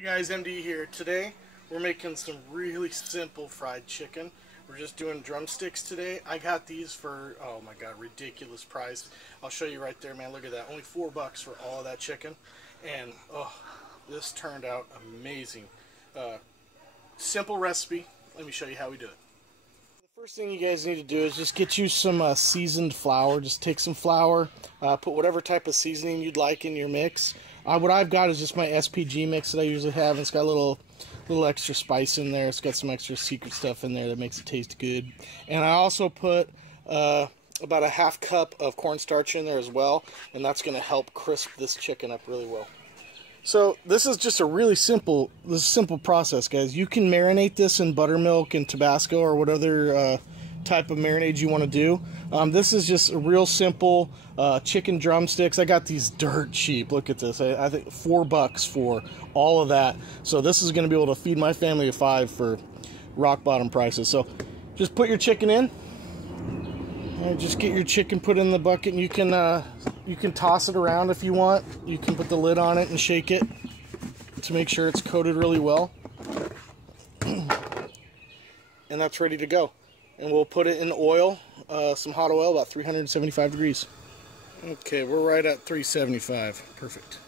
Hey guys, MD here. Today we're making some really simple fried chicken. We're just doing drumsticks today. I got these for, oh my god, ridiculous price. I'll show you right there, man. Look at that. Only $4 for all of that chicken. And oh, this turned out amazing. Simple recipe. Let me show you how we do it. The first thing you guys need to do is just get you some seasoned flour. Just take some flour, put whatever type of seasoning you'd like in your mix. What I've got is just my SPG mix that I usually have, and it's got a little extra spice in there. It's got some extra secret stuff in there that makes it taste good. And I also put about a ½ cup of cornstarch in there as well, and that's going to help crisp this chicken up really well. So this is just a really simple process, guys. You can marinate this in buttermilk and Tabasco or whatever type of marinade you want to do. This is just a real simple chicken drumsticks. I got these dirt cheap. Look at this. I think $4 for all of that. So this is going to be able to feed my family of 5 for rock bottom prices. So just put your chicken in. And just get your chicken put in the bucket, and you can toss it around if you want. You can put the lid on it and shake it to make sure it's coated really well. And that's ready to go. And we'll put it in oil, some hot oil, about 375 degrees. Okay, we're right at 375. Perfect.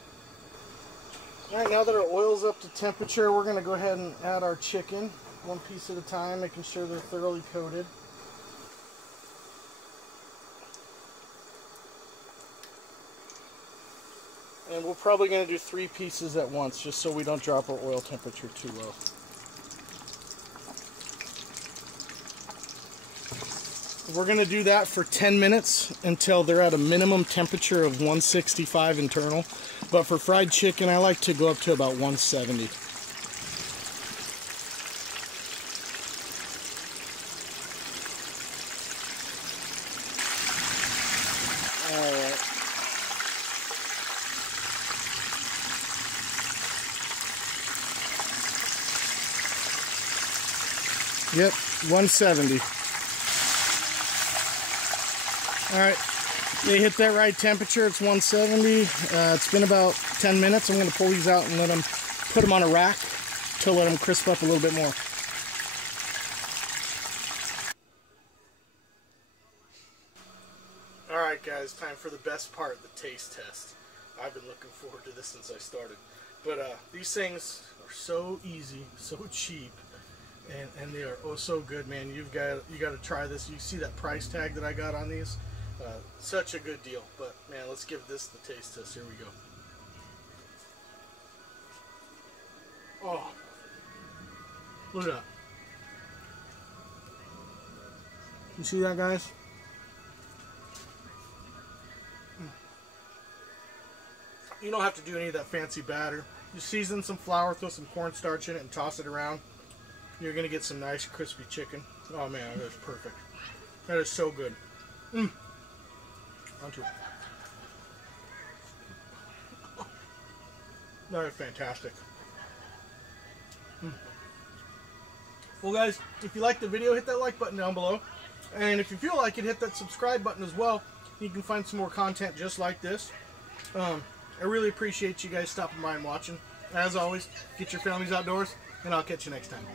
Alright, now that our oil's up to temperature, we're going to go ahead and add our chicken, one piece at a time, making sure they're thoroughly coated. And we're probably going to do 3 pieces at once, just so we don't drop our oil temperature too low. We're going to do that for 10 minutes until they're at a minimum temperature of 165 internal. But for fried chicken, I like to go up to about 170. Alright. Yep, 170. Alright, they hit that right temperature. It's 170. It's been about 10 minutes. I'm going to pull these out and put them on a rack to let them crisp up a little bit more. Alright guys, time for the best part, the taste test. I've been looking forward to this since I started. But these things are so easy, so cheap. And they are oh so good, man. You got to try this. You see that price tag that I got on these? Such a good deal. But man, let's give this the taste test. Here we go. Oh, look at that. You see that, guys? You don't have to do any of that fancy batter. You season some flour, throw some cornstarch in it, and toss it around. You're going to get some nice crispy chicken. Oh man, that is perfect. That is so good. That is fantastic. Well guys, if you liked the video, hit that like button down below. And if you feel like it, hit that subscribe button as well. You can find some more content just like this. I really appreciate you guys stopping by and watching. As always, get your families outdoors, and I'll catch you next time.